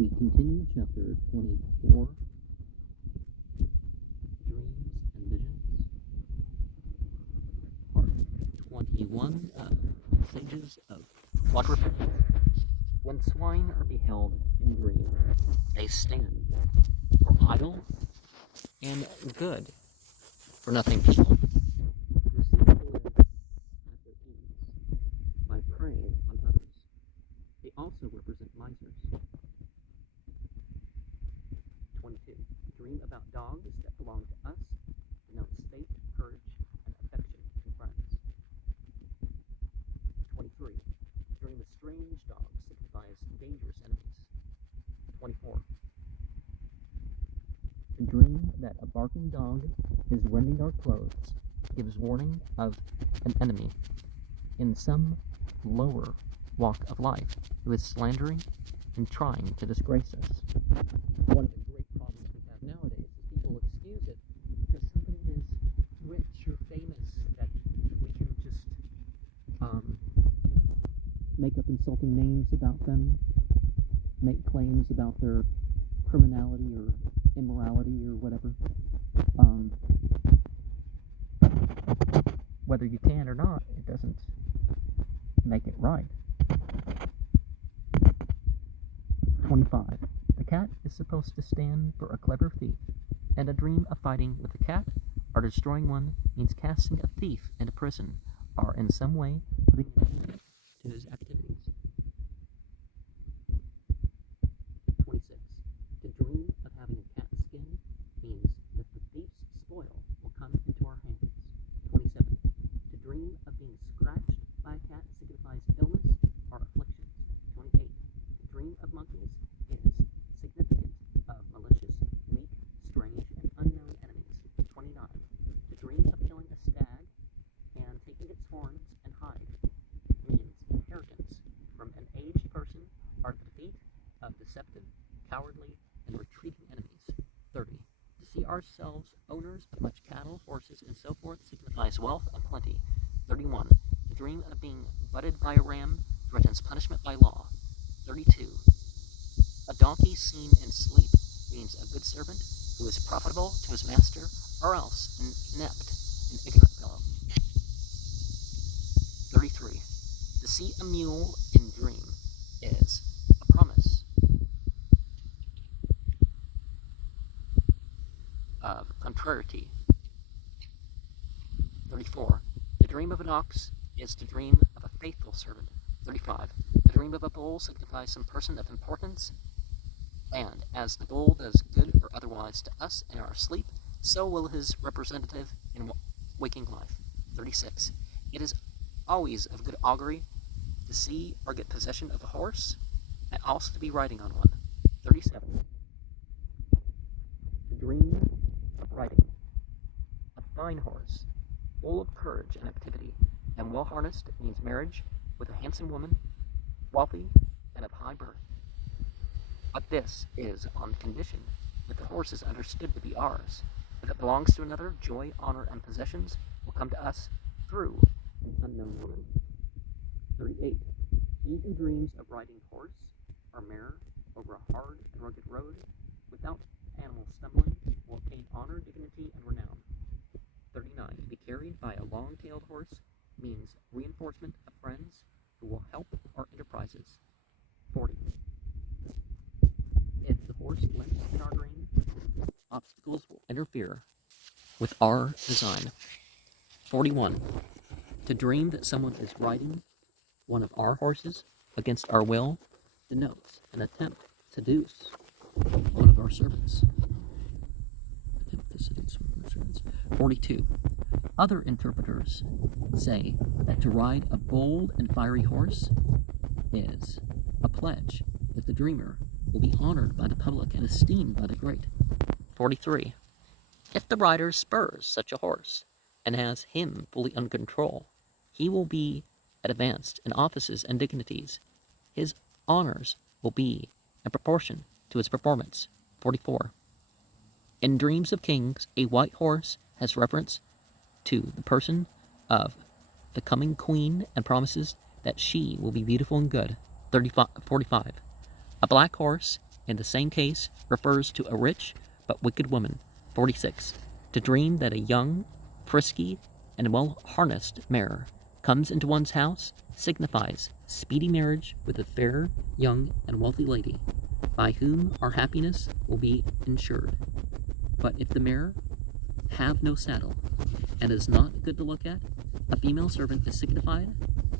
We continue chapter 24, Dreams and Visions, part 21 of Sages of Quadruped. When swine are beheld in dream, they stand for idle and good for nothing people, who seek to live at their ease by preying on others. They also represent misers. 22. Dream about dogs that belong to us, denotes faith, courage, and affection in friends. 23. Dream a strange dog signifies dangerous enemies. 24. To dream that a barking dog is rending our clothes gives warning of an enemy in some lower walk of life who is slandering and trying to disgrace us. One of the great problems we have nowadays is people excuse it because somebody is rich or famous that we can just make up insulting names about them, make claims about their criminality or immorality or whatever. Whether you can or not, it doesn't make it right. 25. The cat is supposed to stand for a clever thief, and a dream of fighting with a cat or destroying one means casting a thief into prison or in some way putting an end to his activities. 26. To dream of having a cat skin means that the thief's spoil will come into our hands. 27. To dream of being scratched by a cat signifies illness or affliction. 28. To dream of monkeys is significant of malicious, weak, strange, and unknown enemies. 29. To dream of killing a stag and taking its horns and hide means inheritance from an aged person or the defeat of deceptive, cowardly, and retreating enemies. 30. To see ourselves owners of much cattle, horses, and so forth signifies wealth and plenty. 31. To dream of being butted by a ram threatens punishment by law. 32. A donkey seen in sleep means a good servant who is profitable to his master, or else an inept and ignorant fellow. 33. To see a mule in dream is a promise of contrariety. 34. To dream of an ox is to dream of a faithful servant. 35. To dream of a bull signifies some person of importance, and as the bull does good or otherwise to us in our sleep, so will his representative in waking life. 36. It is always of good augury to see or get possession of a horse, and also to be riding on one. 37. To dream of riding a fine horse, full of courage and activity, and well harnessed means marriage with a handsome woman, wealthy, and of high birth. But this is on condition that the horse is understood to be ours. If it belongs to another, joy, honor, and possessions will come to us through an unknown woman. 38. He who dreams of riding horse or mare over a hard and rugged road without animal stumbling will obtain honor, dignity, and renown. 39. To be carried by a long-tailed horse means reinforcement of friends who will help our enterprises. 40. If the horse limps in our dream, obstacles will interfere with our design. 41. To dream that someone is riding one of our horses against our will denotes an attempt to seduce one of our servants. 42. Other interpreters say that to ride a bold and fiery horse is a pledge that the dreamer will be honored by the public and esteemed by the great. 43. If the rider spurs such a horse and has him fully under control, he will be advanced in offices and dignities. His honors will be in proportion to his performance. 44. In dreams of kings, a white horse has reference to the person of the coming queen and promises that she will be beautiful and good. 45. A black horse in the same case refers to a rich but wicked woman. 46. To dream that a young, frisky, and well-harnessed mare comes into one's house signifies speedy marriage with a fair, young, and wealthy lady, by whom our happiness will be ensured. But if the mare have no saddle, and is not good to look at, a female servant is signified,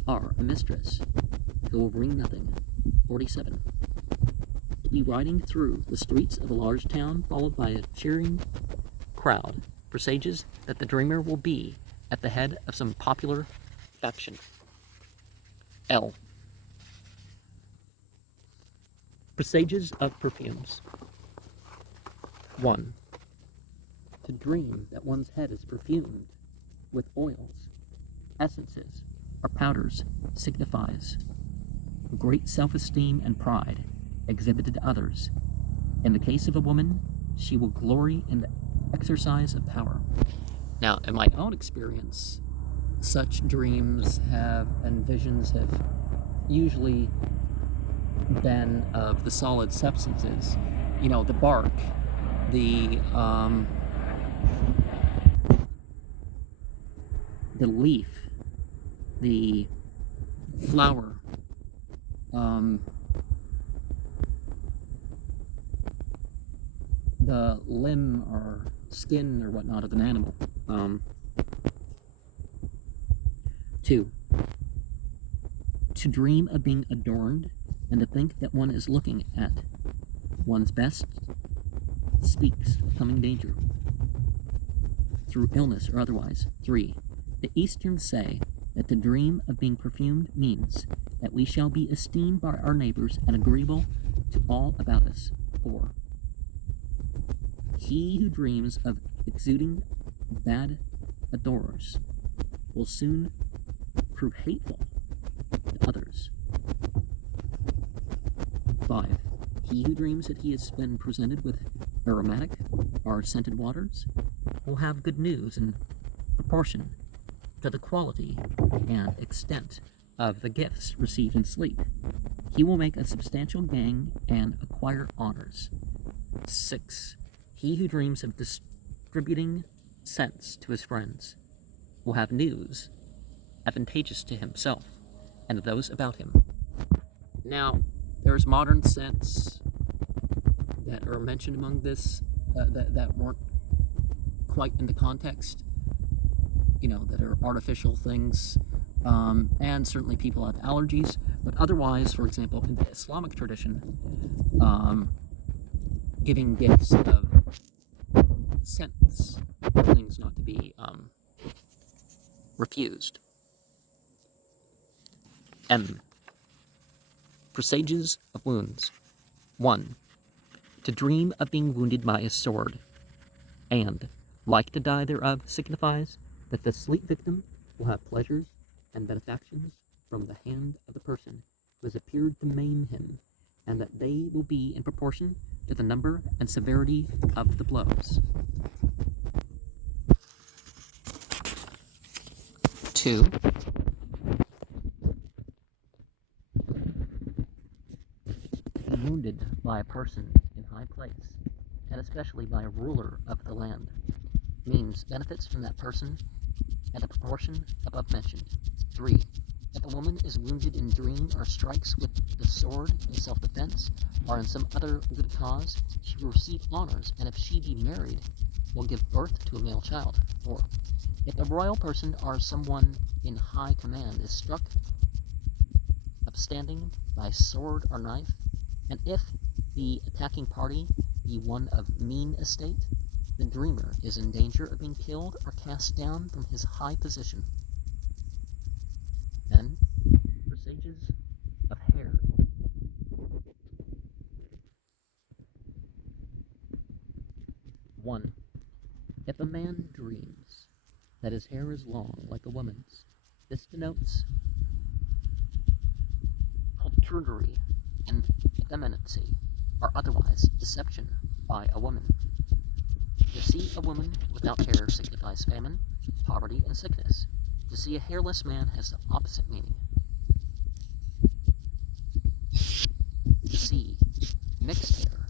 or a mistress, who will bring nothing. 47. To be riding through the streets of a large town, followed by a cheering crowd, presages that the dreamer will be at the head of some popular faction. L. Presages of perfumes. 1. To dream that one's head is perfumed with oils, essences, or powders signifies great self-esteem and pride exhibited to others. In the case of a woman, she will glory in the exercise of power. Now, in my own experience, such dreams and visions have usually been of the solid substances, the bark, the leaf, the flower, the limb or skin or whatnot of an animal. 2. To dream of being adorned and to think that one is looking at one's best speaks of coming danger, through illness or otherwise. 3. The Easterns say that to dream of being perfumed means that we shall be esteemed by our neighbors and agreeable to all about us. 4. He who dreams of exuding bad odors will soon prove hateful to others. 5. He who dreams that he has been presented with aromatic or scented waters will have good news in proportion to the quality and extent of the gifts received in sleep. He will make a substantial gain and acquire honors. 6. He who dreams of distributing scents to his friends will have news advantageous to himself and to those about him. Now, there's modern scents that are mentioned among this that weren't quite in the context, that are artificial things, and certainly people have allergies, but otherwise, for example, in the Islamic tradition, giving gifts of scents are things not to be refused. M. Presages of wounds. 1. To dream of being wounded by a sword, and, like to die thereof, signifies that the sleep victim will have pleasures and benefactions from the hand of the person who has appeared to maim him, and that they will be in proportion to the number and severity of the blows. 2. Wounded by a person in high place, and especially by a ruler of the land, means benefits from that person at a proportion above mentioned. 3. If a woman is wounded in dream or strikes with the sword in self-defense or in some other good cause, she will receive honors, and if she be married, will give birth to a male child. 4. If a royal person or someone in high command is struck upstanding by sword or knife, and if the attacking party be one of mean estate, the dreamer is in danger of being killed or cast down from his high position. Then, presages of hair. 1. If a man dreams that his hair is long like a woman's, this denotes poltroonry and effeminacy, or otherwise deception by a woman. To see a woman without hair signifies famine, poverty, and sickness. To see a hairless man has the opposite meaning. To see mixed hair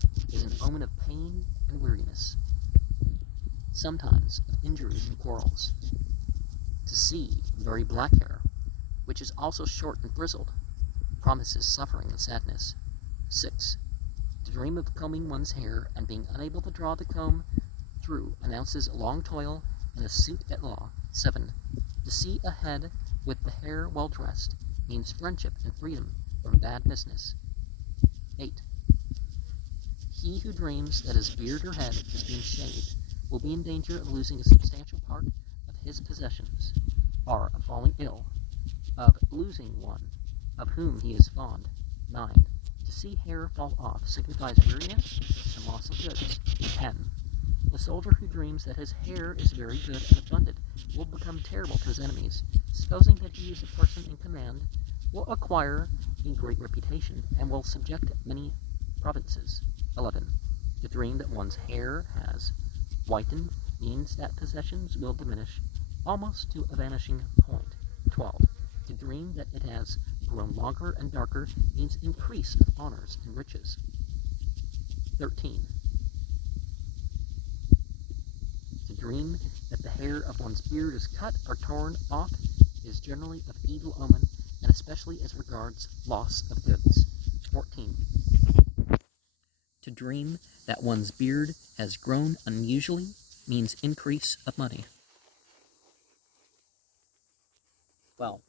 omen of pain and weariness, sometimes of injuries and quarrels. To see very black hair, which is also short and grizzled, promises suffering and sadness. 6. To dream of combing one's hair and being unable to draw the comb through announces long toil and a suit at law. 7. To see a head with the hair well dressed means friendship and freedom from bad business. 8. He who dreams that his beard or head is being shaved will be in danger of losing a substantial part of his possessions, or of falling ill, of losing one of whom he is fond. 9. To see hair fall off signifies weariness and loss of goods. 10. The soldier who dreams that his hair is very good and abundant will become terrible to his enemies. Supposing that he is a person in command, will acquire a great reputation and will subject many provinces. 11. To dream that one's hair has whitened means that possessions will diminish almost to a vanishing point. 12. To dream that it has grown longer and darker means increase of honors and riches. 13. To dream that the hair of one's beard is cut or torn off is generally of evil omen, and especially as regards loss of goods. 14. To dream that one's beard has grown unusually means increase of money. Well,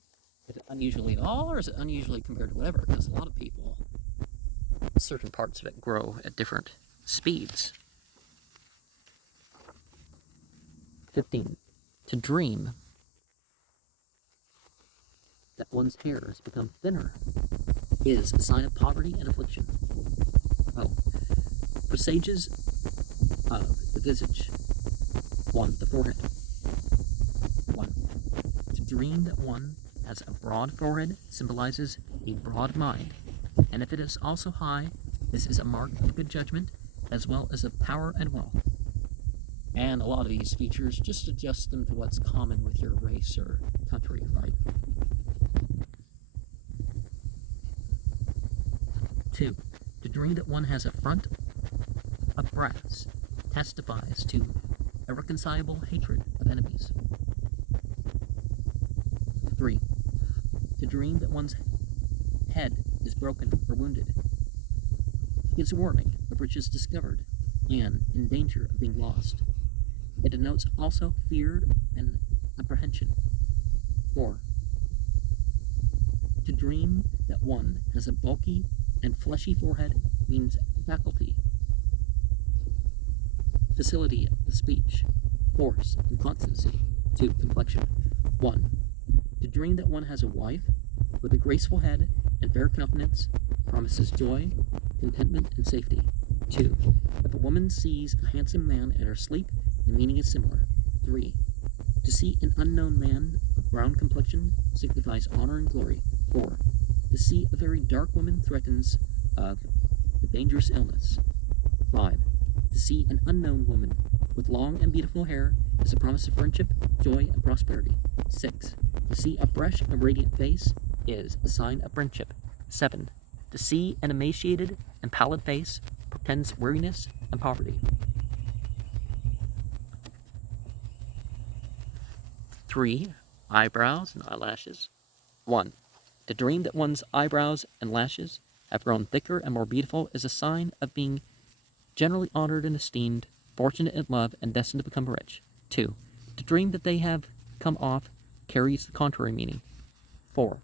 is it unusually at all, or is it unusually compared to whatever? Because a lot of people, certain parts of it grow at different speeds. 15. To dream that one's hair has become thinner is a sign of poverty and affliction. Oh, presages of the visage. 1. The forehead. 1. To dream that one has a broad forehead symbolizes a broad mind, and if it is also high, this is a mark of good judgment as well as of power and wealth. And a lot of these features, just adjust them to what's common with your race or country, right? 2. To dream that one has a front of brass testifies to irreconcilable hatred of enemies. 3. To dream that one's head is broken or wounded gives warning of riches discovered and in danger of being lost. It denotes also fear and apprehension. 4. To dream that one has a bulky and fleshy forehead means faculty, facility of speech, force, and constancy. 2. Complexion. 1. To dream that one has a wife with a graceful head and fair countenance promises joy, contentment, and safety. 2. If a woman sees a handsome man in her sleep, the meaning is similar. 3. To see an unknown man with brown complexion signifies honor and glory. 4. To see a very dark woman threatens of a dangerous illness. 5. To see an unknown woman with long and beautiful hair is a promise of friendship, joy, and prosperity. 6. To see a fresh and radiant face is a sign of friendship. 7. To see an emaciated and pallid face portends weariness and poverty. 3. Eyebrows and eyelashes. 1. To dream that one's eyebrows and lashes have grown thicker and more beautiful is a sign of being generally honored and esteemed, fortunate in love, and destined to become rich. 2. To dream that they have come off carries the contrary meaning. 4.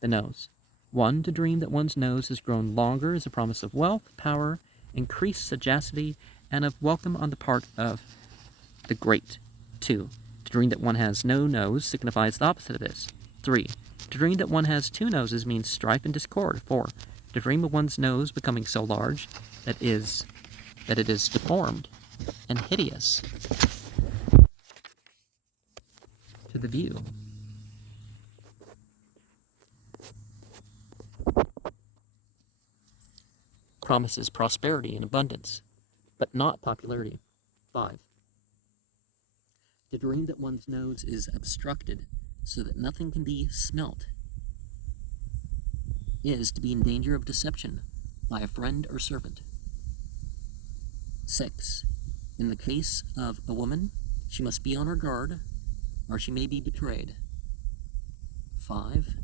The nose. 1. To dream that one's nose has grown longer is a promise of wealth, power, increased sagacity, and of welcome on the part of the great. 2. To dream that one has no nose signifies the opposite of this. 3. To dream that one has two noses means strife and discord. 4. To dream of one's nose becoming so large that it is deformed and hideous to the view. Promises prosperity and abundance, but not popularity. 5. To dream that one's nose is obstructed so that nothing can be smelt is to be in danger of deception by a friend or servant. 6. In the case of a woman, she must be on her guard, or she may be betrayed. 5.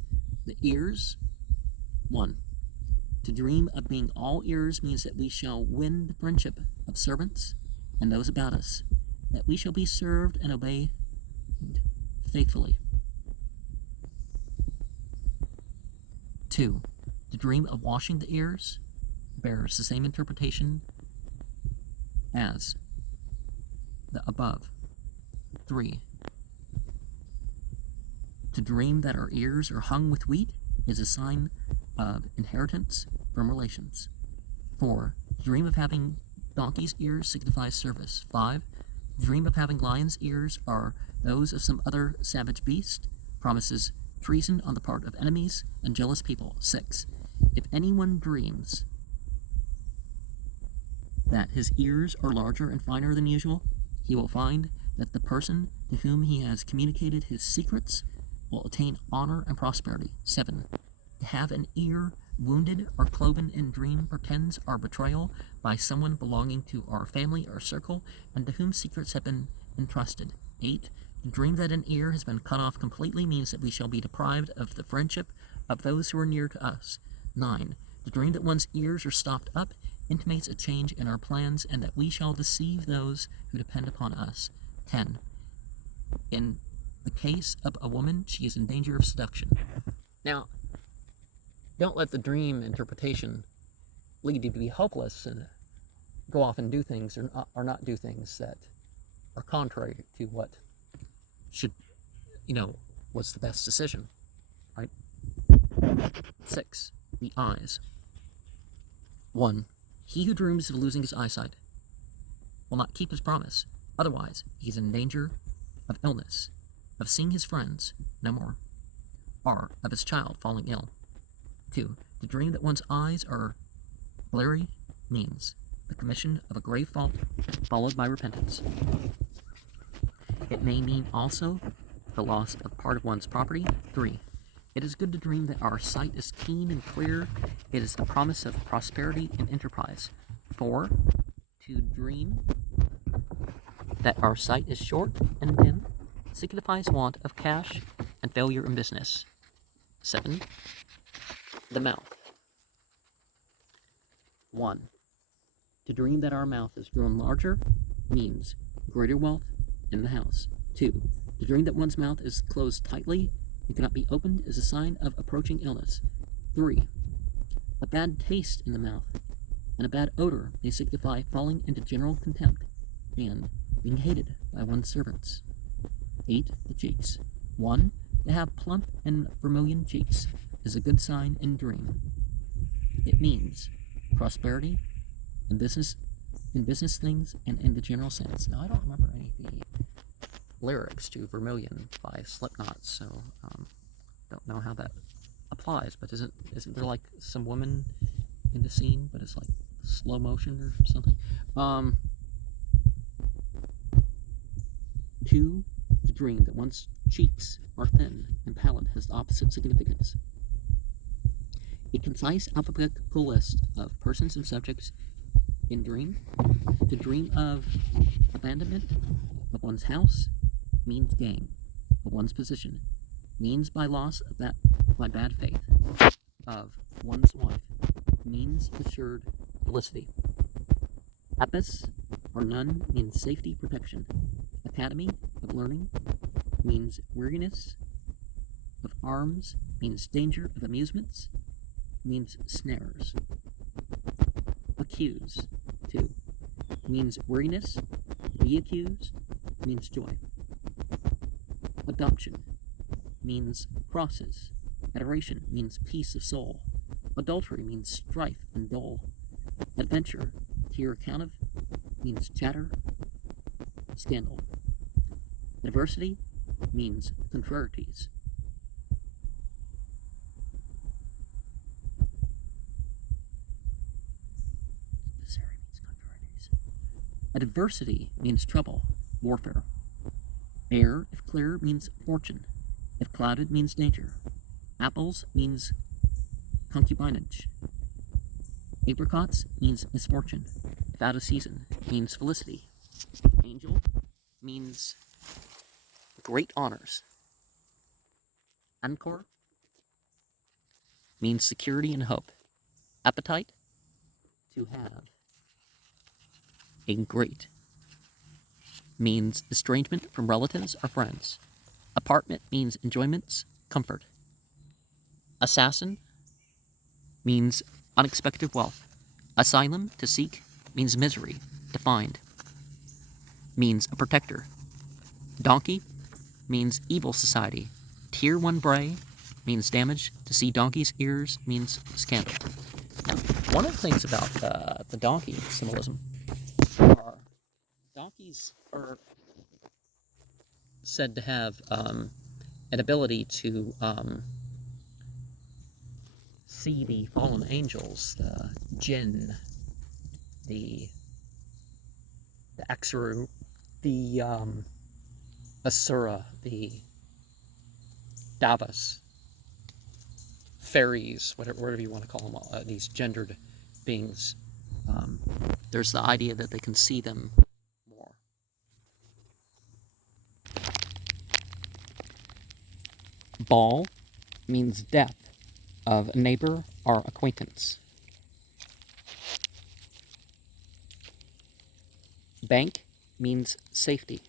The ears. 1. To dream of being all ears means that we shall win the friendship of servants and those about us, that we shall be served and obeyed faithfully. 2. To dream of washing the ears bears the same interpretation as the above. 3. To dream that our ears are hung with wheat is a sign of inheritance from relations. 4. To dream of having donkey's ears signifies service. 5. To dream of having lion's ears are those of some other savage beast, promises treason on the part of enemies and jealous people. 6. If anyone dreams that his ears are larger and finer than usual, he will find that the person to whom he has communicated his secrets will attain honor and prosperity. 7. To have an ear wounded or cloven in dream portends our betrayal by someone belonging to our family or circle and to whom secrets have been entrusted. 8. To dream that an ear has been cut off completely means that we shall be deprived of the friendship of those who are near to us. 9. To dream that one's ears are stopped up intimates a change in our plans and that we shall deceive those who depend upon us. 10. In the case of a woman, she is in danger of seduction. Now, don't let the dream interpretation lead you to be hopeless and go off and do things or not do things that are contrary to what should, was the best decision, right? 6. The eyes. 1. He who dreams of losing his eyesight will not keep his promise. Otherwise, he is in danger of illness, of seeing his friends no more, or of his child falling ill. 2. To dream that one's eyes are blurry means the commission of a grave fault followed by repentance. It may mean also the loss of part of one's property. 3. It is good to dream that our sight is keen and clear. It is the promise of prosperity and enterprise. 4. To dream that our sight is short and dim signifies want of cash and failure in business. 7. The mouth. 1. To dream that our mouth has grown larger means greater wealth in the house. 2. To dream that one's mouth is closed tightly and cannot be opened is a sign of approaching illness. 3. A bad taste in the mouth and a bad odor may signify falling into general contempt and being hated by one's servants. 8. The cheeks. 1. To have plump and vermilion cheeks is a good sign in dream. It means prosperity in business things and in the general sense. Now, I don't remember any of the lyrics to Vermilion by Slipknot, so don't know how that applies, but isn't there like some woman in the scene, but it's like slow motion or something? 2. To dream that one's cheeks are thin and pallid has the opposite significance. A concise alphabetical list of persons and subjects in dream. To dream of abandonment of one's house means gain of one's position, means by loss of that by bad faith of one's wife, means assured felicity. Apis or none means safety, protection. Academy of learning means weariness. Of arms means danger. Of amusements means snares. Accuse, 2, means weariness. Be accused means joy. Adoption means crosses. Adoration means peace of soul. Adultery means strife and dole. Adventure, to your account of, means chatter, scandal. Adversity means contrarieties. Adversity means trouble, warfare. Air, if clear, means fortune. If clouded, means danger. Apples means concubinage. Apricots means misfortune. If out of season, means felicity. Angel means great honors. Anchor means security and hope. Appetite, to have. A great means estrangement from relatives or friends. Apartment means enjoyments, comfort. Assassin means unexpected wealth. Asylum, to seek, means misery, to find. Means a protector. Donkey means evil society. Tier 1 bray means damage. To see donkey's ears means scandal. Now, one of the things about the donkey symbolism are donkeys are said to have an ability to see the fallen angels, the jinn, the Axaru, the Asura, the Davas, fairies, whatever you want to call them, these gendered beings. There's the idea that they can see them more. Ball means death of a neighbor or acquaintance. Bank means safety.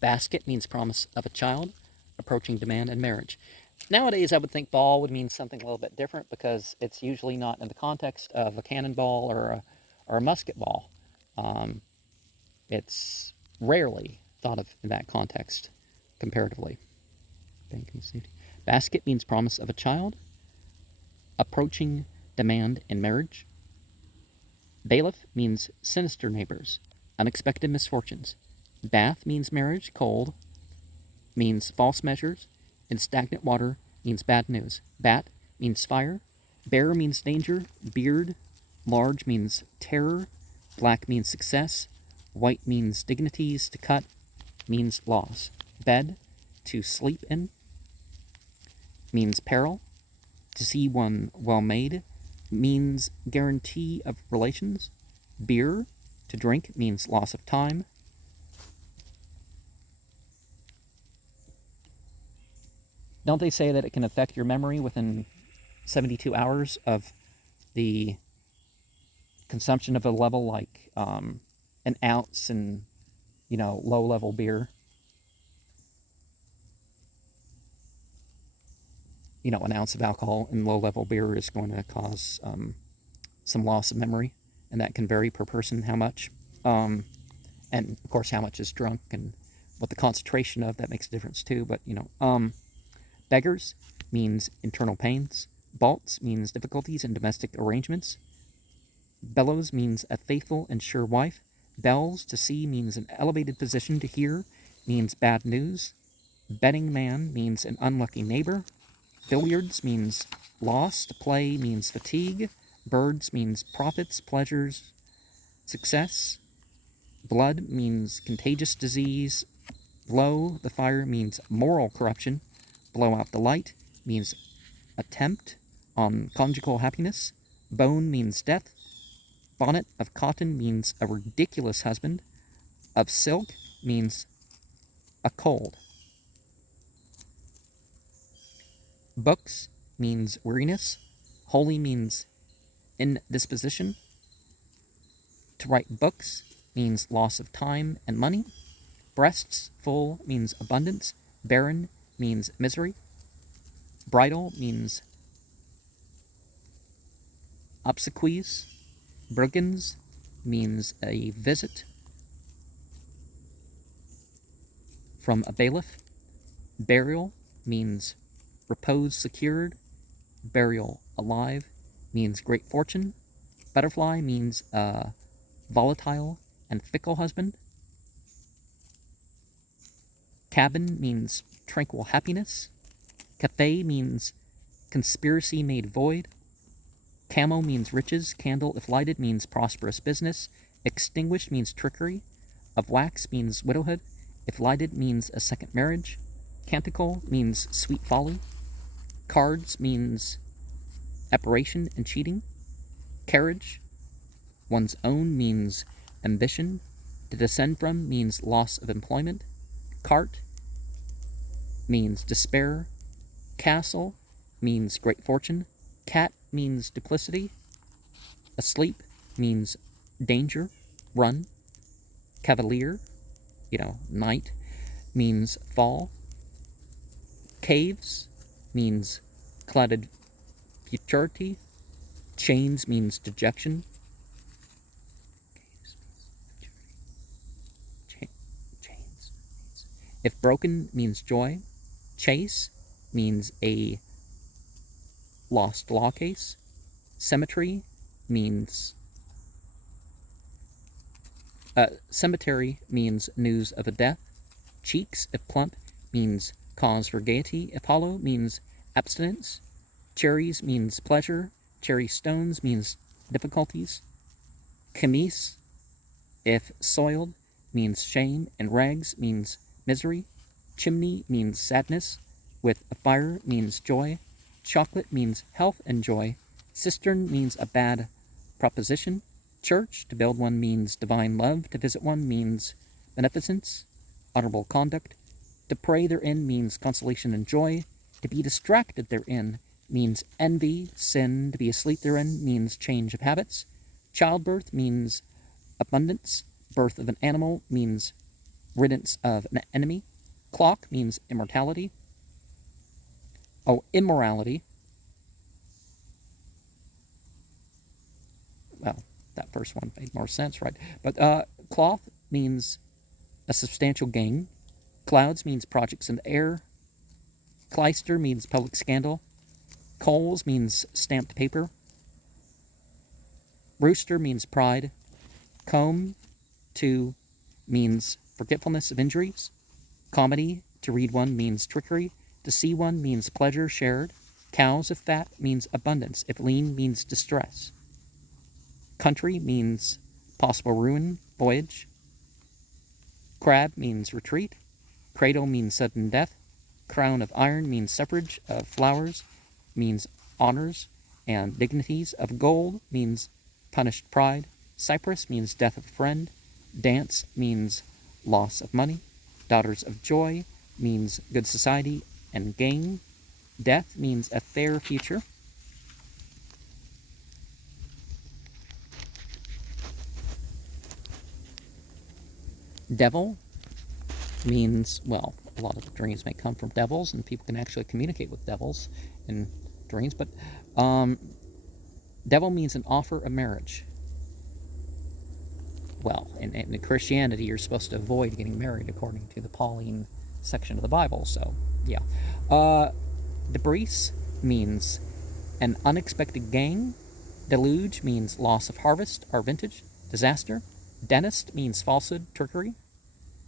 Basket means promise of a child, approaching demand and marriage. Nowadays, I would think ball would mean something a little bit different because it's usually not in the context of a cannonball or a musket ball. It's rarely thought of in that context, comparatively. Bank means safety. Basket means promise of a child, approaching demand in marriage. Bailiff means sinister neighbors, unexpected misfortunes. Bath means marriage. Cold means false measures. And stagnant water means bad news. Bat means fire. Bear means danger. Beard. Large means terror. Black means success. White means dignities. To cut means loss. Bed, to sleep in, means peril. To see one well made means guarantee of relations. Beer, to drink, means loss of time. Don't they say that it can affect your memory within 72 hours of the consumption of a level like an ounce in, low-level beer? An ounce of alcohol in low-level beer is going to cause some loss of memory, and that can vary per person how much. And, of course, how much is drunk and what the concentration of, that makes a difference too. But, beggars means internal pains. Balts means difficulties in domestic arrangements. Bellows means a faithful and sure wife. Bells, to see, means an elevated position. To hear means bad news. Betting man means an unlucky neighbor. Billiards means loss. To play means fatigue. Birds means profits, pleasures, success. Blood means contagious disease. Blow, the fire, means moral corruption. Blow out the light means attempt on conjugal happiness. Bone means death. Bonnet of cotton means a ridiculous husband. Of silk means a cold. Books means weariness. Holy means indisposition. To write books means loss of time and money. Breasts full means abundance. Barren means misery. Bridal means obsequies. Brigands means a visit from a bailiff. Burial means repose secured. Burial alive means great fortune. Butterfly means a volatile and fickle husband. Cabin means tranquil happiness. Cafe means conspiracy made void. Camo means riches. Candle, if lighted, means prosperous business. Extinguished means trickery. Of wax means widowhood. If lighted, means a second marriage. Canticle means sweet folly. Cards means apparition and cheating. Carriage, one's own, means ambition. To descend from means loss of employment. Cart means despair. Castle means great fortune. Cat means duplicity. Asleep means danger, run. Cavalier, night, means fall. Caves means clouded futurity. Chains means dejection. Chains. If broken means joy. Chase means a lost law case. Cemetery means cemetery means news of a death. Cheeks, if plump, means cause for gaiety. If hollow, means abstinence. Cherries means pleasure. Cherry stones means difficulties. Camise, if soiled, means shame. And rags means misery. Chimney means sadness. With a fire means joy. Chocolate means health and joy. Cistern means a bad proposition. Church, to build one means divine love. To visit one means beneficence, honorable conduct. To pray therein means consolation and joy. To be distracted therein means envy, sin. To be asleep therein means change of habits. Childbirth means abundance. Birth of an animal means riddance of an enemy. Clock means immortality. Immorality. Well, that first one made more sense, right? But cloth means a substantial gain. Clouds means projects in the air. Clyster means public scandal. Coals means stamped paper. Rooster means pride. Comb, to, means forgetfulness of injuries. Comedy, to read one, means trickery. To see one means pleasure shared. Cows, if fat, means abundance. If lean, means distress. Country means possible ruin, voyage. Crab means retreat. Cradle means sudden death. Crown of iron means suffrage. Of flowers means honors and dignities. Of gold means punished pride. Cypress means death of a friend. Dance means loss of money. Daughters of joy means good society and gain. Death means a fair future. Devil means, well, a lot of the dreams may come from devils, and people can actually communicate with devils in dreams, but devil means an offer of marriage. Well, in Christianity, you're supposed to avoid getting married according to the Pauline section of the Bible, so yeah. Debris means an unexpected gain. Deluge means loss of harvest or vintage. Disaster. Dentist means falsehood, trickery.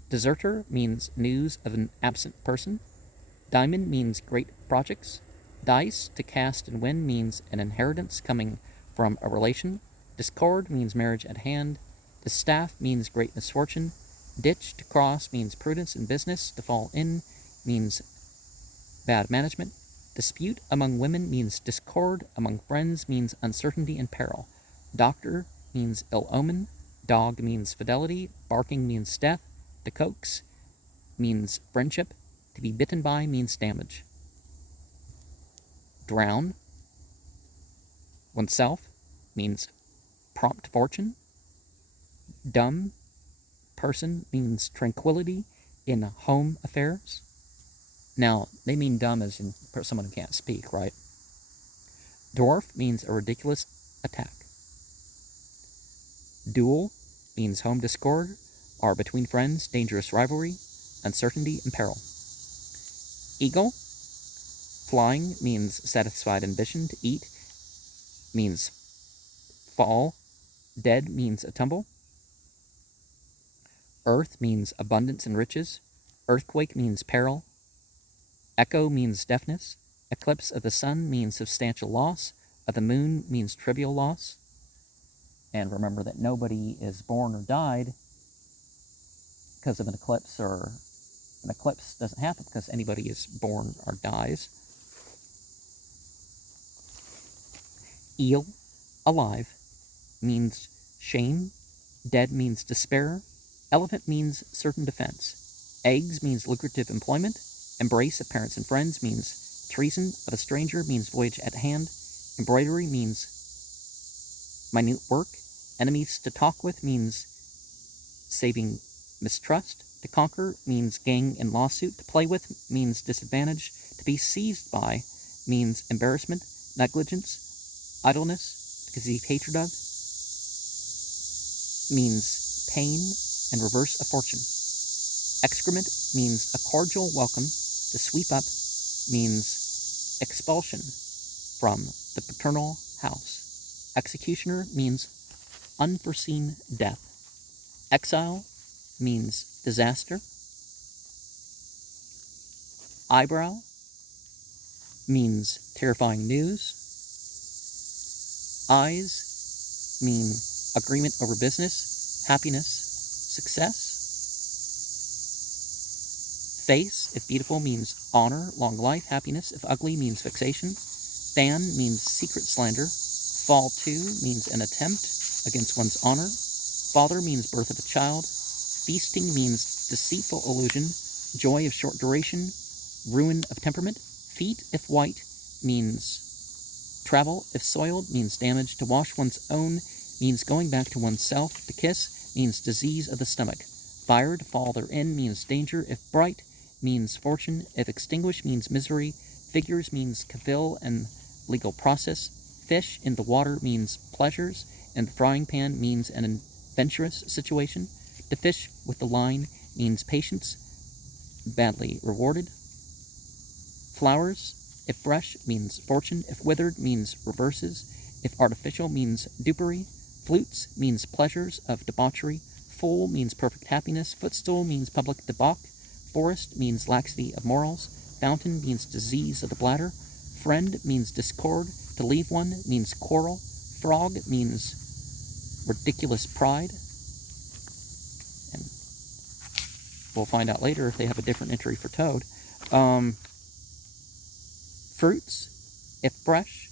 Deserter means news of an absent person. Diamond means great projects. Dice, to cast and win, means an inheritance coming from a relation. Discord means marriage at hand. Distaff means great misfortune. Ditch, to cross, means prudence in business. To fall in means bad management. Dispute among women means discord. Among friends means uncertainty and peril. Doctor means ill omen. Dog means fidelity. Barking means death. To coax means friendship. To be bitten by means damage. Drown oneself means prompt fortune. Dumb person means tranquility in home affairs. Now, they mean dumb as in someone who can't speak, right? Dwarf means a ridiculous attack. Duel means home discord, or between friends, dangerous rivalry, uncertainty, and peril. Eagle, flying means satisfied ambition. To eat means fall. Dead means a tumble. Earth means abundance and riches. Earthquake means peril. Echo means deafness. Eclipse of the sun means substantial loss. Of the moon means trivial loss. And remember that nobody is born or died because of an eclipse, or an eclipse doesn't happen because anybody is born or dies. Eel, alive, means shame. Dead means despair. Elephant means certain defense. Eggs means lucrative employment. Embrace of parents and friends means treason of a stranger, means voyage at hand. Embroidery means minute work. Enemies to talk with means saving mistrust. To conquer means gang and lawsuit. To play with means disadvantage. To be seized by means embarrassment, negligence, idleness, to conceive hatred of means pain and reverse of fortune. Excrement means a cordial welcome. To sweep up means expulsion from the paternal house. Executioner means unforeseen death. Exile means disaster. Eyebrow means terrifying news. Eyes mean agreement over business, happiness, success. Face, if beautiful, means honor, long life, happiness. If ugly, means vexation. Fan means secret slander. Fall to means an attempt against one's honor. Father means birth of a child. Feasting means deceitful illusion, joy of short duration, ruin of temperament. Feet, if white, means travel. If soiled, means damage. To wash one's own means going back to oneself. To kiss means disease of the stomach. Fire, to fall therein, means danger. If bright, means fortune. If extinguished, means misery. Figures means cavil and legal process. Fish in the water means pleasures. And the frying pan means an adventurous situation. To fish with the line means patience, badly rewarded. Flowers, if fresh, means fortune. If withered, means reverses. If artificial, means dupery. Flutes means pleasures of debauchery. Full means perfect happiness. Footstool means public debauch. Forest means laxity of morals. Fountain means disease of the bladder. Friend means discord. To leave one means quarrel. Frog means ridiculous pride. And we'll find out later if they have a different entry for toad. Fruits, if fresh,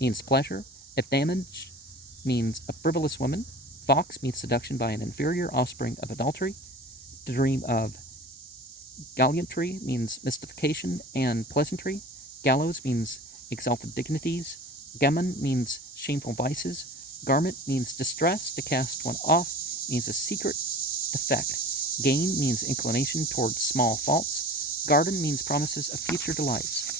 means pleasure. If damaged, means a frivolous woman. Fox means seduction by an inferior offspring of adultery. To dream of gallantry means mystification and pleasantry. Gallows means exalted dignities. Gammon means shameful vices. Garment means distress. To cast one off means a secret defect. Gain means inclination towards small faults. Garden means promises of future delights.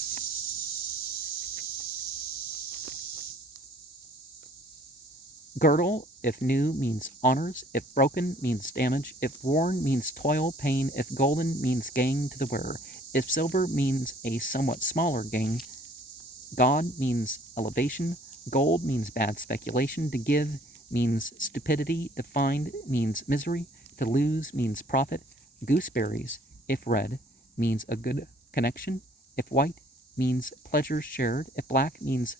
Girdle, if new, means honors. If broken, means damage. If worn, means toil, pain. If golden, means gain to the wearer. If silver, means a somewhat smaller gain. God means elevation. Gold means bad speculation. To give means stupidity. To find means misery. To lose means profit. Gooseberries, if red, means a good connection. If white, means pleasure shared. If black, means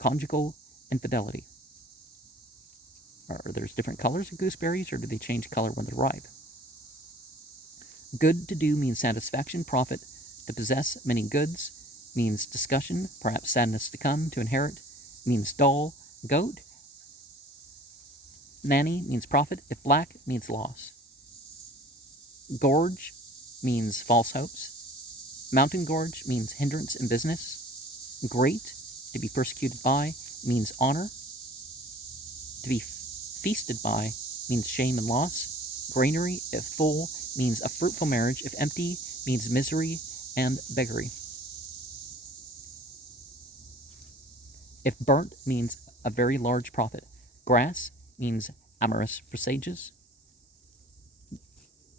conjugal infidelity. Are there different colors of gooseberries, or do they change color when they're ripe? Good to do means satisfaction. Profit, to possess many goods, means discussion, perhaps sadness to come. To inherit means dull. Goat, nanny, means profit. If black, means loss. Gorge means false hopes. Mountain gorge means hindrance in business. Great, to be persecuted by, means honor. To be feasted by means shame and loss. Granary, if full, means a fruitful marriage. If empty, means misery and beggary. If burnt, means a very large profit. Grass means amorous presages.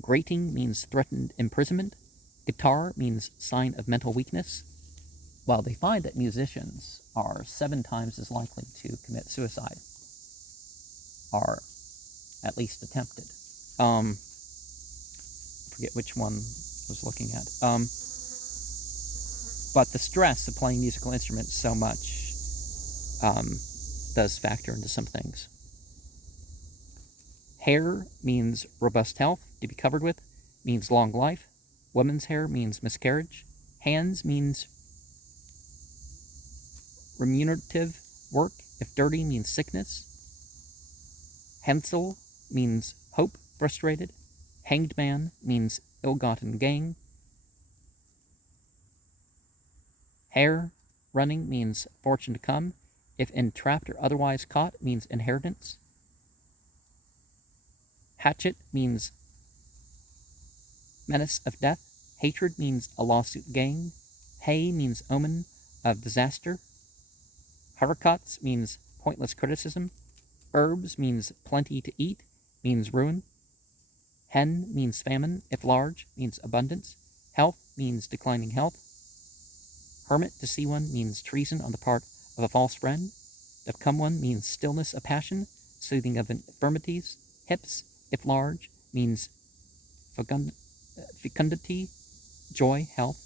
Grating means threatened imprisonment. Guitar means sign of mental weakness. Well, they find that musicians are 7 times as likely to commit suicide, are at least attempted. Forget which one I was looking at. But the stress of playing musical instruments so much does factor into some things. Hair means robust health, to be covered with, means long life. Woman's hair means miscarriage. Hands means remunerative work. If dirty, means sickness. Hensel means hope frustrated. Hanged man means ill-gotten gain. Hare running means fortune to come. If entrapped or otherwise caught means inheritance. Hatchet means menace of death. Hatred means a lawsuit gain. Hay means omen of disaster. Haricots means pointless criticism. Herbs means plenty to eat, means ruin. Hen means famine, if large, means abundance. Health means declining health. Hermit, to see one, means treason on the part of a false friend. To come one means stillness of passion, soothing of infirmities. Hips, if large, means fecundity, joy, health.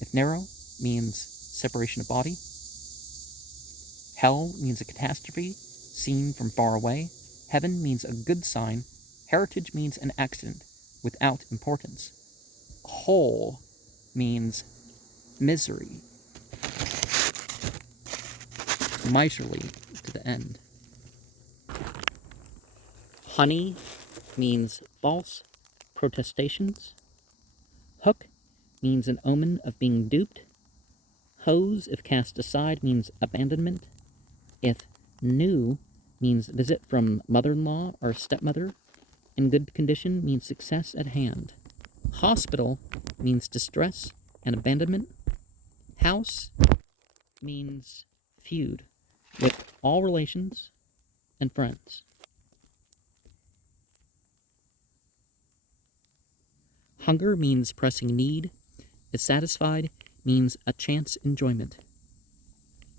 If narrow, means separation of body. Hell means a catastrophe, seen from far away. Heaven means a good sign. Heritage means an accident without importance. Hole means misery, miserly to the end. Honey means false protestations. Hook means an omen of being duped. Hose, if cast aside, means abandonment. If new means visit from mother-in-law or stepmother. In good condition means success at hand. Hospital means distress and abandonment. House means feud with all relations and friends. Hunger means pressing need. If satisfied means a chance enjoyment.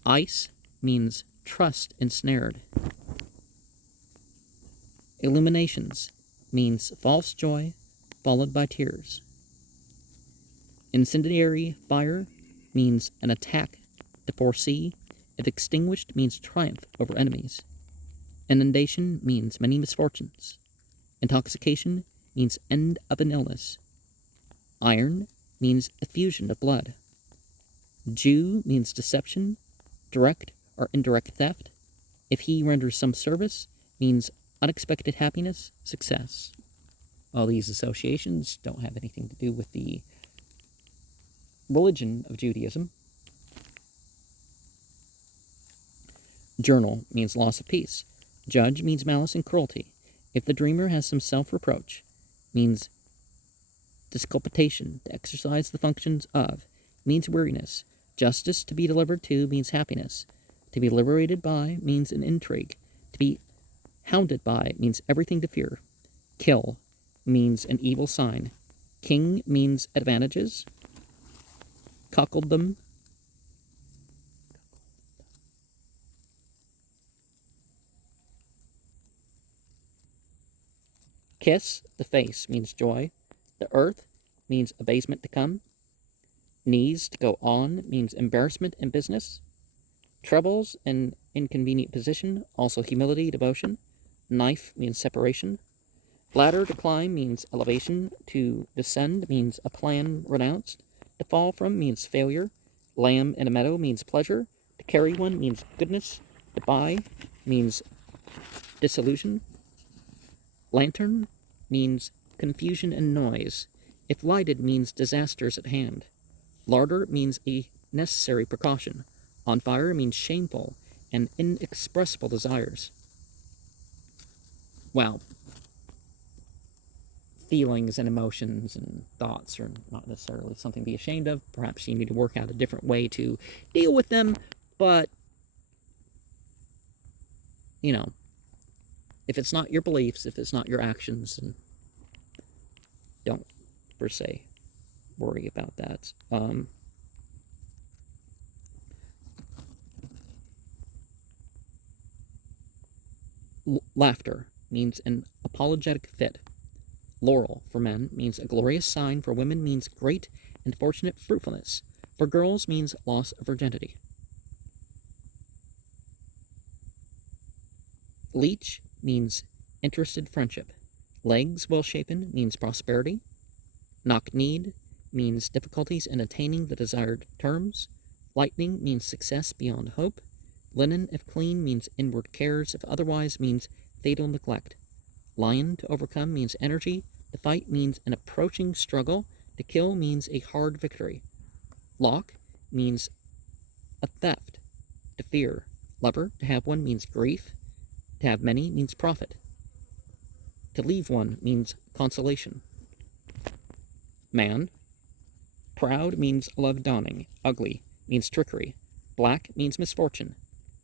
Ice means trust ensnared. Illuminations means false joy followed by tears. Incendiary fire means an attack to foresee. If extinguished means triumph over enemies. Inundation means many misfortunes. Intoxication means end of an illness. Iron means effusion of blood. Jew means deception, direct or indirect theft. If he renders some service, means unexpected happiness, success. All these associations don't have anything to do with the religion of Judaism. Journal means loss of peace. Judge means malice and cruelty. If the dreamer has some self-reproach, means disculpation, to exercise the functions of, means weariness. Justice, to be delivered to, means happiness. To be liberated by means an intrigue. To be hounded by means everything to fear. Kill means an evil sign. King means advantages. Cuckoldom kiss, the face, means joy. The earth means abasement to come. Knees, to go on, means embarrassment in business. Troubles, an inconvenient position, also humility, devotion. Knife means separation. Ladder, to climb, means elevation. To descend means a plan renounced. To fall from means failure. Lamb in a meadow means pleasure. To carry one means goodness. To buy means disillusion. Lantern means confusion and noise. If lighted means disasters at hand. Larder means a necessary precaution. On fire means shameful and inexpressible desires. Well, feelings and emotions and thoughts are not necessarily something to be ashamed of. Perhaps you need to work out a different way to deal with them, but, you know, if it's not your beliefs, if it's not your actions, then don't, per se, worry about that. Laughter means an apologetic fit. Laurel, for men, means a glorious sign. For women, means great and fortunate fruitfulness. For girls, means loss of virginity. Leech means interested friendship. Legs, well-shapen, means prosperity. Knock-kneed means difficulties in attaining the desired terms. Lightning means success beyond hope. Linen, if clean, means inward cares. If otherwise, means fatal neglect. Lion, to overcome, means energy. To fight means an approaching struggle. To kill means a hard victory. Lock means a theft. To fear. Lover, to have one, means grief. To have many means profit. To leave one means consolation. Man, proud means love dawning. Ugly means trickery. Black means misfortune.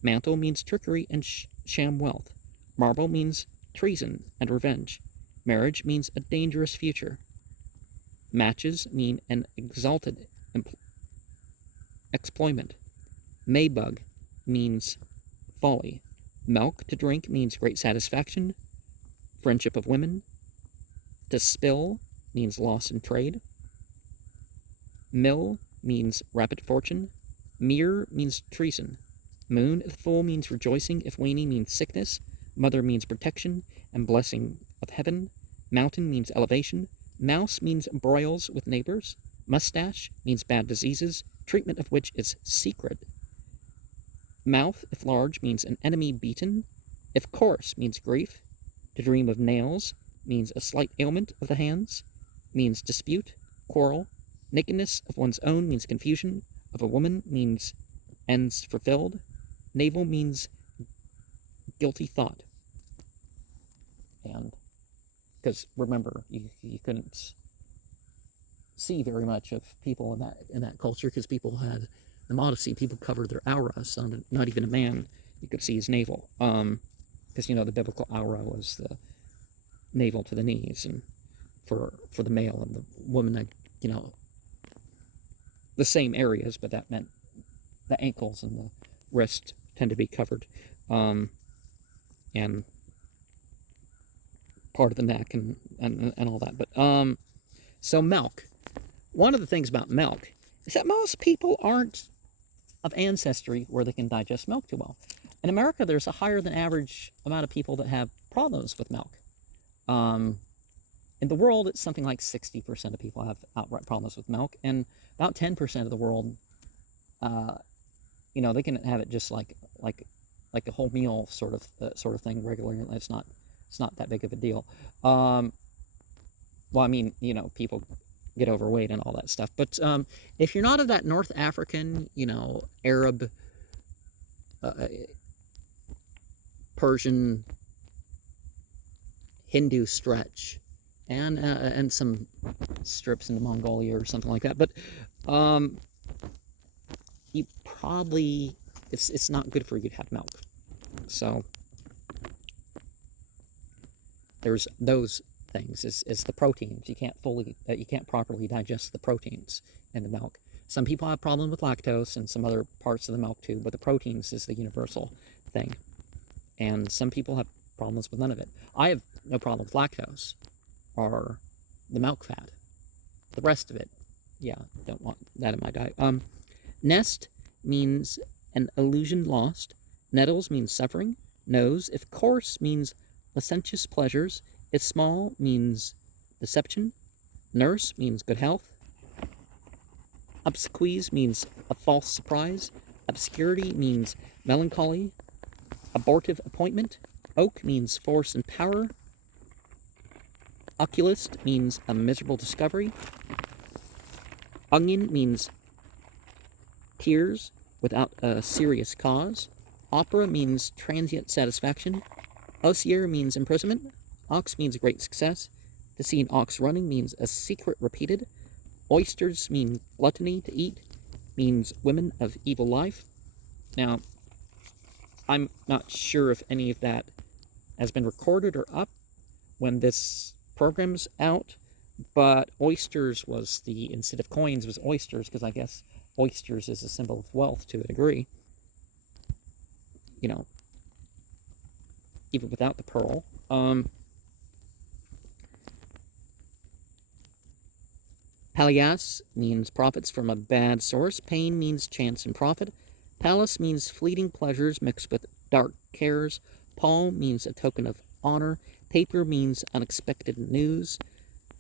Mantle means trickery and sham wealth. Marble means treason and revenge. Marriage means a dangerous future. Matches mean an exalted exploitment. Maybug means folly. Milk to drink means great satisfaction. Friendship of women. To spill means loss in trade. Mill means rapid fortune. Mirror means treason. Moon if full means rejoicing. If waning means sickness. Mother means protection and blessing of heaven. Mountain means elevation. Mouse means broils with neighbors. Mustache means bad diseases, treatment of which is secret. Mouth, if large, means an enemy beaten. If coarse, means grief. To dream of nails means a slight ailment of the hands, means dispute, quarrel. Nakedness of one's own means confusion. Of a woman means ends fulfilled. Navel means guilty thought. And because remember, you couldn't see very much of people in that culture because people had the modesty. People covered their aura, so not even a man you could see his navel. Because the biblical aura was the navel to the knees, and for the male, and the woman, the same areas, but that meant the ankles and the wrist tend to be covered, and part of the neck and all that. But so milk. One of the things about milk is that most people aren't of ancestry where they can digest milk too well. In America, there's a higher than average amount of people that have problems with milk. In the world, it's something like 60% of people have outright problems with milk, and about 10% of the world, they can have it just like a whole meal sort of thing regularly. It's not that big of a deal. People get overweight and all that stuff. But if you're not of that North African, Arab, Persian, Hindu stretch, and some strips into Mongolia or something like that, but you probably it's not good for you to have milk. So there's those things. Is the proteins. You can't properly digest the proteins in the milk. Some people have problems with lactose and some other parts of the milk too, but the proteins is the universal thing. And some people have problems with none of it. I have no problem with lactose or the milk fat. The rest of it, don't want that in my diet. Nest means an illusion lost. Nettles means suffering. Nose, if coarse, means licentious pleasures. If small, means deception. Nurse means good health. Obsequies means a false surprise. Obscurity means melancholy. Abortive appointment. Oak means force and power. Oculist means a miserable discovery. Onion means tears without a serious cause. Opera means transient satisfaction. Osier means imprisonment. Ox means great success. To see an ox running means a secret repeated. Oysters mean gluttony. To eat means women of evil life. Now, I'm not sure if any of that has been recorded or up when this program's out, but oysters was instead of coins was oysters, because I guess oysters is a symbol of wealth to a degree. Even without the pearl. Palias means profits from a bad source. Pain means chance and profit. Palace means fleeting pleasures mixed with dark cares. Pall means a token of honor. Paper means unexpected news.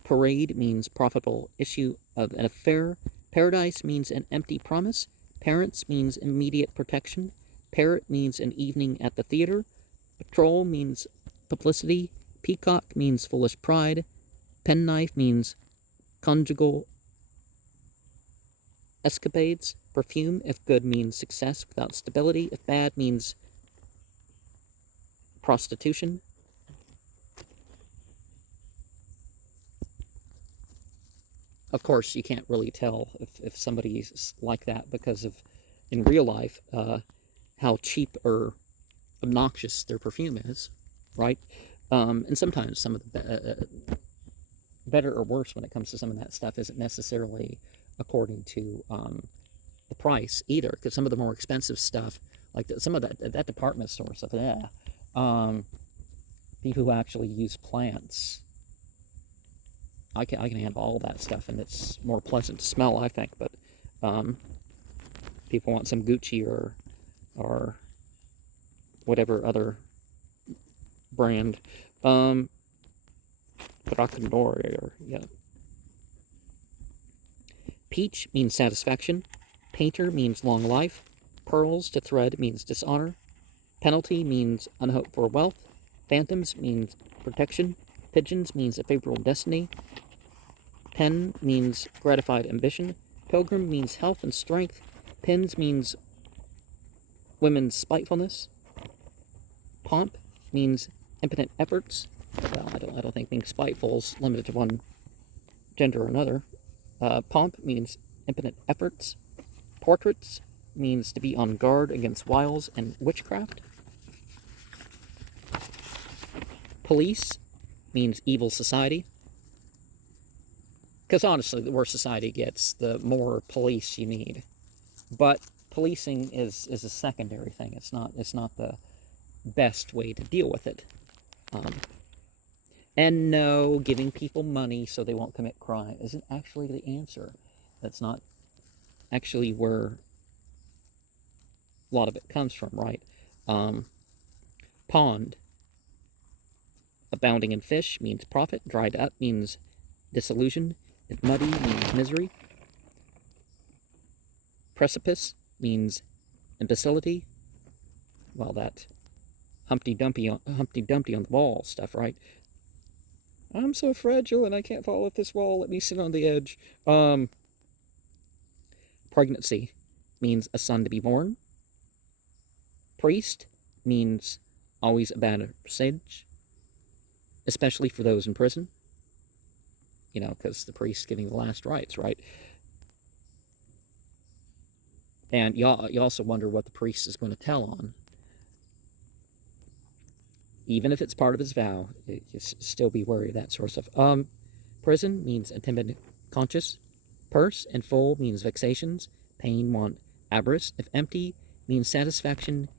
Parade means profitable issue of an affair. Paradise means an empty promise. Parents means immediate protection. Parrot means an evening at the theater. Patrol means publicity. Peacock means foolish pride. Penknife means conjugal escapades. Perfume, if good, means success without stability. If bad, means prostitution. Of course, you can't really tell if somebody's like that because of, in real life, how cheap or obnoxious their perfume is, right? And sometimes some of the better or worse when it comes to some of that stuff isn't necessarily according to the price either, because some of the more expensive stuff, like some of that department store stuff, people who actually use plants, I can handle all that stuff, and it's more pleasant to smell, I think. But people want some Gucci or whatever other brand, or yeah. Peach means satisfaction. Painter means long life. Pearls to thread means dishonor. Penalty means unhoped for wealth. Phantoms means protection. Pigeons means a favorable destiny. Pen means gratified ambition. Pilgrim means health and strength. Pins means women's spitefulness. Pomp means impotent efforts. Well, I don't think being spiteful is limited to one gender or another. Pomp means impotent efforts. Portraits means to be on guard against wiles and witchcraft. Police means evil society. Because honestly, the worse society gets, the more police you need. But policing is a secondary thing. It's not the best way to deal with it. And no, giving people money so they won't commit crime isn't actually the answer. That's not actually where a lot of it comes from, right? Pond, abounding in fish, means profit. Dried up means disillusion. If muddy means misery. Precipice means imbecility. Well, that Humpty Dumpty on the wall stuff, right? I'm so fragile and I can't fall off this wall. Let me sit on the edge. Pregnancy means a son to be born. Priest means always a bad presage, especially for those in prison. You know, because the priest's giving the last rites, right? And you also wonder what the priest is going to tell on. Even if it's part of his vow, you still be wary of that sort of stuff. Prison means a timid conscience. Purse and full means vexations. Pain, want, avarice. If empty means satisfaction,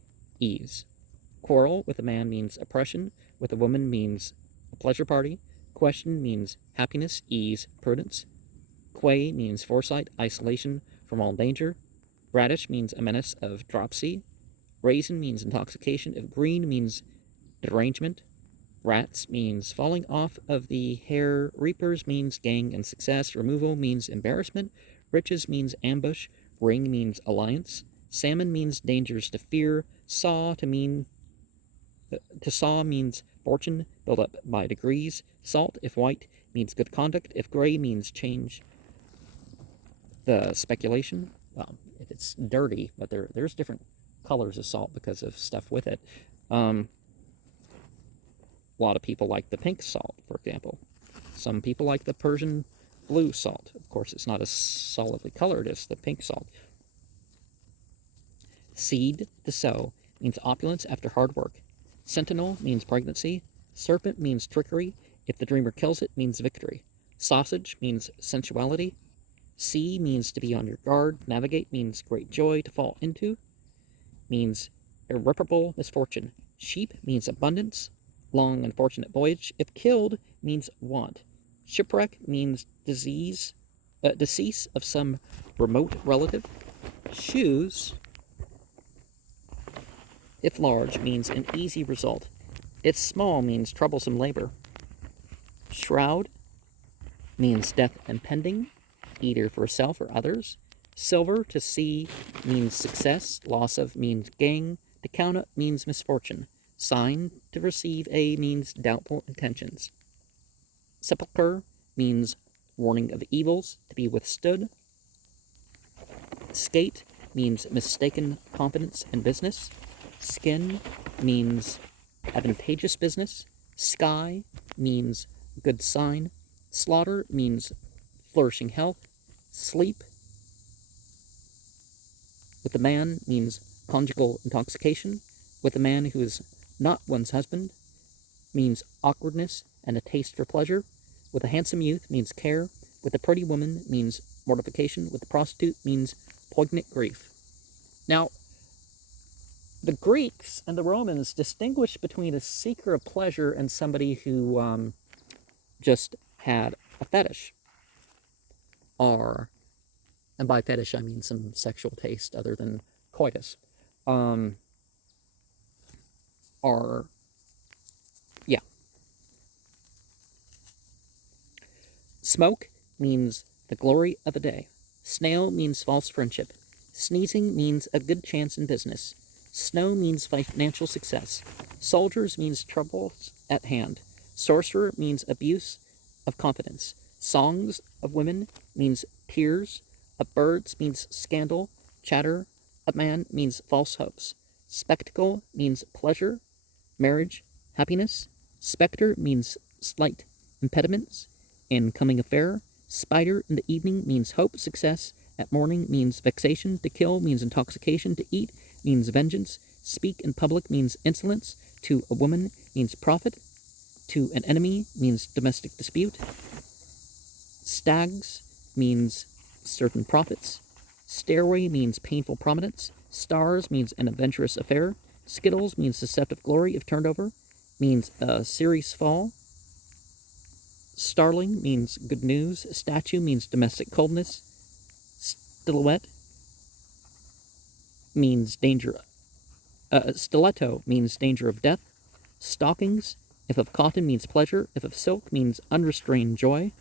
ease. Quarrel with a man means oppression. With a woman means a pleasure party. Question means happiness, ease, prudence. Quay means foresight, isolation from all danger. Radish means a menace of dropsy. Raisin means intoxication. If green means derangement. Rats means falling off of the hair. Reapers means gang and success. Removal means embarrassment. Riches means ambush. Ring means alliance. Salmon means dangers to fear. To saw means fortune, built up by degrees. Salt, if white, means good conduct. If gray means change the speculation. Well, if it's dirty, but there's different colors of salt because of stuff with it. A lot of people like the pink salt, for example. Some people like the Persian blue salt. Of course, it's not as solidly colored as the pink salt. Seed, to sow, means opulence after hard work. Sentinel means pregnancy. Serpent means trickery. If the dreamer kills it, means victory. Sausage means sensuality. Sea means to be on your guard. Navigate means great joy. To fall into means irreparable misfortune. Sheep means abundance. Long and fortunate voyage. If killed, means want. Shipwreck means decease of some remote relative. Shoes, if large, means an easy result. If small, means troublesome labor. Shroud means death impending, either for self or others. Silver, to see, means success. Loss of means gain. To count up means misfortune. Sign, to receive a, means doubtful intentions. Sepulchre means warning of evils to be withstood. Skate means mistaken confidence in business. Skin means advantageous business. Sky means good sign. Slaughter means flourishing health. Sleep with a man means conjugal intoxication. With a man who is not one's husband means awkwardness and a taste for pleasure. With a handsome youth means care. With a pretty woman means mortification. With a prostitute means poignant grief. Now, the Greeks and the Romans distinguished between a seeker of pleasure and somebody who just had a fetish. Or, and by fetish I mean some sexual taste other than coitus. Yeah. Smoke means the glory of a day. Snail means false friendship. Sneezing means a good chance in business. Snow means financial success. Soldiers means troubles at hand. Sorcerer means abuse of confidence. Songs of women means tears. Of birds means scandal. Chatter of man means false hopes. Spectacle means pleasure. Marriage, happiness. Spectre means slight impediments in coming affair. Spider in the evening means hope, success. At morning means vexation. To kill means intoxication. To eat means vengeance. Speak in public means insolence. To a woman means profit. To an enemy means domestic dispute. Stags means certain profits. Stairway means painful prominence. Stars means an adventurous affair. Skittles means deceptive glory if turned over. Means a serious fall. Starling means good news. Statue means domestic coldness. Silhouette means danger. Stiletto means danger of death. Stockings, if of cotton, means pleasure. If of silk, means unrestrained joy.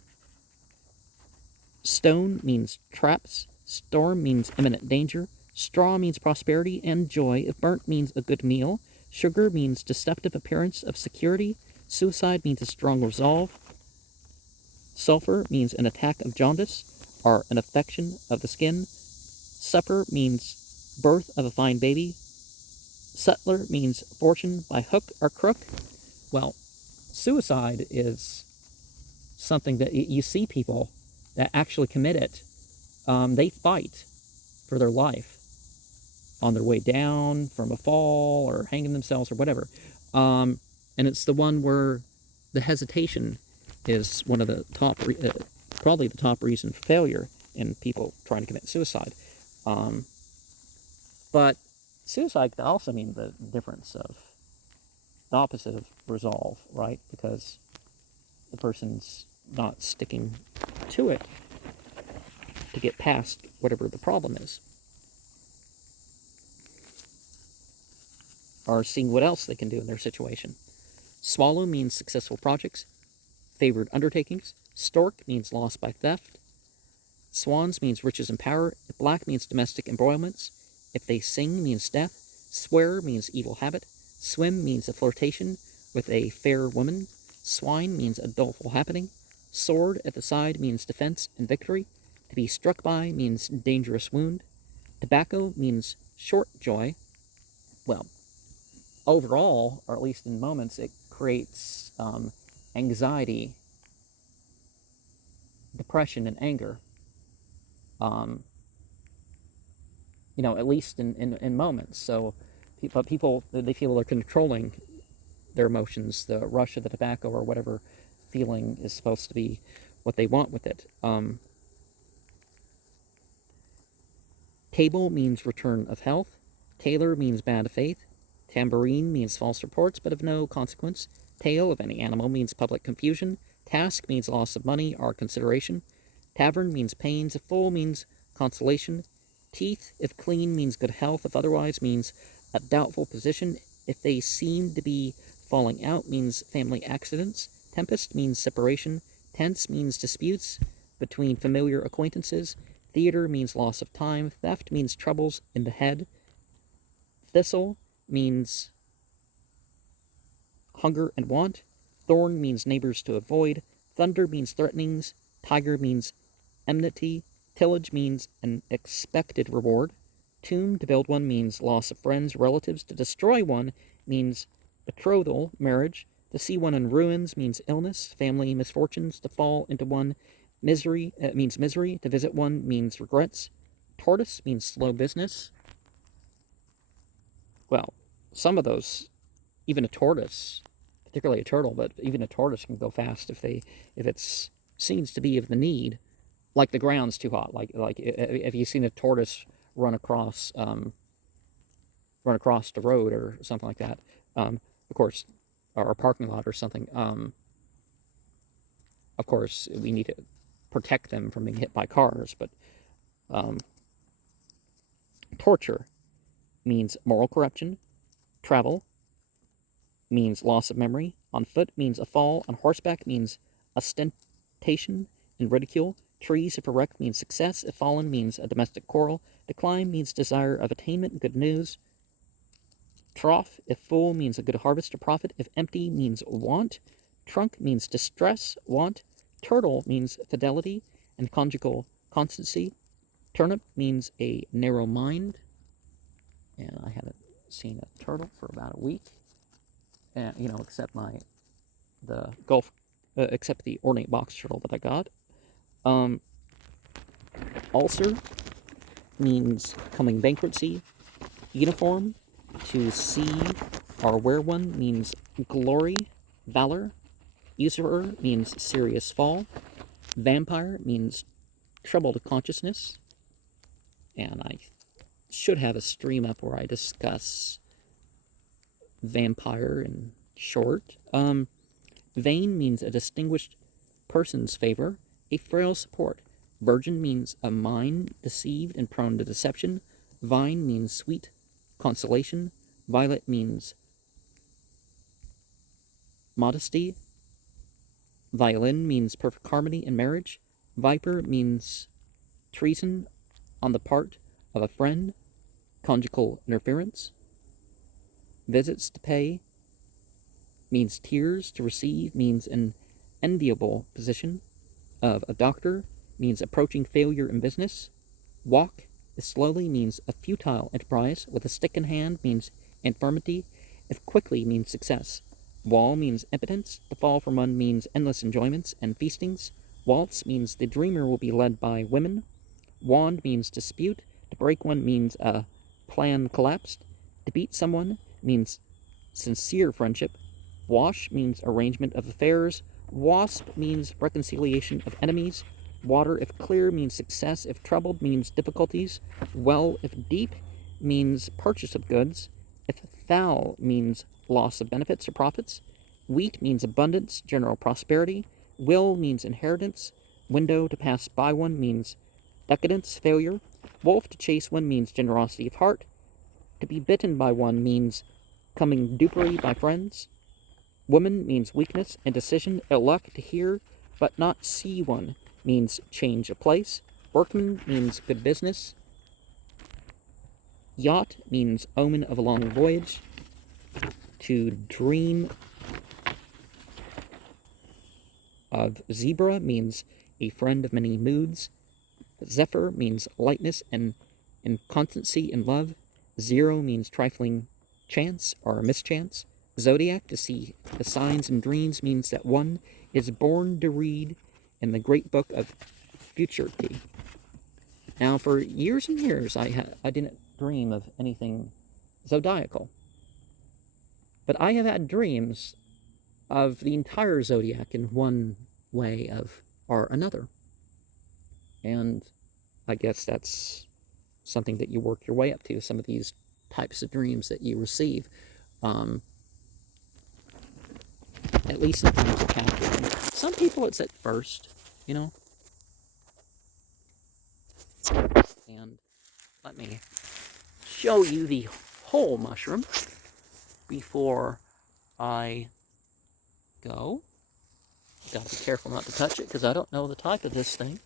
Stone means traps. Storm means imminent danger. Straw means prosperity and joy. If burnt means a good meal. Sugar means deceptive appearance of security. Suicide means a strong resolve. Sulfur means an attack of jaundice or an affection of the skin. Supper means birth of a fine baby. Sutler means fortune by hook or crook. Well, suicide is something that you see people that actually commit it. They fight for their life on their way down from a fall or hanging themselves or whatever. And it's the one where the hesitation is one of the top, probably the top reason for failure in people trying to commit suicide. But suicide can also mean the difference of the opposite of resolve, right? Because the person's not sticking to it to get past whatever the problem is, or seeing what else they can do in their situation. Swallow means successful projects, favored undertakings. Stork means loss by theft. Swans means riches and power. If black means domestic embroilments. If they sing means death. Swear means evil habit. Swim means a flirtation with a fair woman. Swine means a doleful happening. Sword at the side means defense and victory. To be struck by means dangerous wound. Tobacco means short joy. Well, overall, or at least in moments, it creates anxiety, depression, and anger. At least in moments. So, but people, they feel they're controlling their emotions, the rush of the tobacco or whatever feeling is supposed to be what they want with it. Table means return of health. Tailor means bad faith. Tambourine means false reports, but of no consequence. Tail of any animal means public confusion. Task means loss of money or consideration. Tavern means pains. If full means consolation. Teeth, if clean, means good health. If otherwise, means a doubtful position. If they seem to be falling out, means family accidents. Tempest means separation. Tense means disputes between familiar acquaintances. Theater means loss of time. Theft means troubles in the head. Thistle means hunger and want. Thorn means neighbors to avoid. Thunder means threatenings. Tiger means enmity. Tillage means an expected reward. Tomb, to build one, means loss of friends, relatives. To destroy one means betrothal, marriage. To see one in ruins means illness, family, misfortunes. To fall into one means misery. To visit one means regrets. Tortoise means slow business. Well, some of those, even a tortoise, particularly a turtle, but even a tortoise can go fast if it's seems to be of the need, like the ground's too hot. Like if you've seen a tortoise run across the road or something like that, of course, or a parking lot or something. Of course, we need to protect them from being hit by cars, but torture means moral corruption. Travel means loss of memory. On foot means a fall. On horseback means ostentation and ridicule. Trees, if erect, means success. If fallen, means a domestic quarrel. Decline means desire of attainment and good news. Trough, if full, means a good harvest or profit. If empty, means want. Trunk means distress, want. Turtle means fidelity and conjugal constancy. Turnip means a narrow mind. And I haven't seen a turtle for about a week. Except except the ornate box turtle that I got. Ulcer means coming bankruptcy. Uniform, to see or wear one, means glory, valor. Usurer means serious fall. Vampire means troubled consciousness. And I should have a stream up where I discuss vampire in short. Vain means a distinguished person's favor, a frail support. Virgin means a mind deceived and prone to deception. Vine means sweet consolation. Violet means modesty. Violin means perfect harmony in marriage. Viper means treason on the part of a friend, conjugal interference. Visits to pay means tears. To receive means an enviable position of a doctor, means approaching failure in business. Walk slowly means a futile enterprise. With a stick in hand means infirmity. If quickly means success. Wall means impotence. To fall from one means endless enjoyments and feastings. Waltz means the dreamer will be led by women. Wand means dispute. To break one means a plan collapsed. To beat someone means sincere friendship. Wash means arrangement of affairs. Wasp means reconciliation of enemies. Water, if clear, means success. If troubled, means difficulties. Well, if deep, means purchase of goods. If foul, means loss of benefits or profits. Wheat means abundance, general prosperity. Will means inheritance. Window, to pass by one, means decadence, failure. Wolf, to chase one, means generosity of heart. To be bitten by one means coming dupery by friends. Woman means weakness, indecision, ill luck. To hear but not see one means change of place. Workman means good business. Yacht means omen of a long voyage. To dream of zebra means a friend of many moods. Zephyr means lightness and inconstancy in love. Zero means trifling chance or mischance. Zodiac, to see the signs and dreams, means that one is born to read in the great book of futurity. Now, for years and years, I didn't dream of anything zodiacal. But I have had dreams of the entire zodiac in one way or another. And I guess that's something that you work your way up to, some of these types of dreams that you receive. At least in terms of capturing. Some people it's at first, And let me show you the whole mushroom before I go. Gotta be careful not to touch it because I don't know the type of this thing.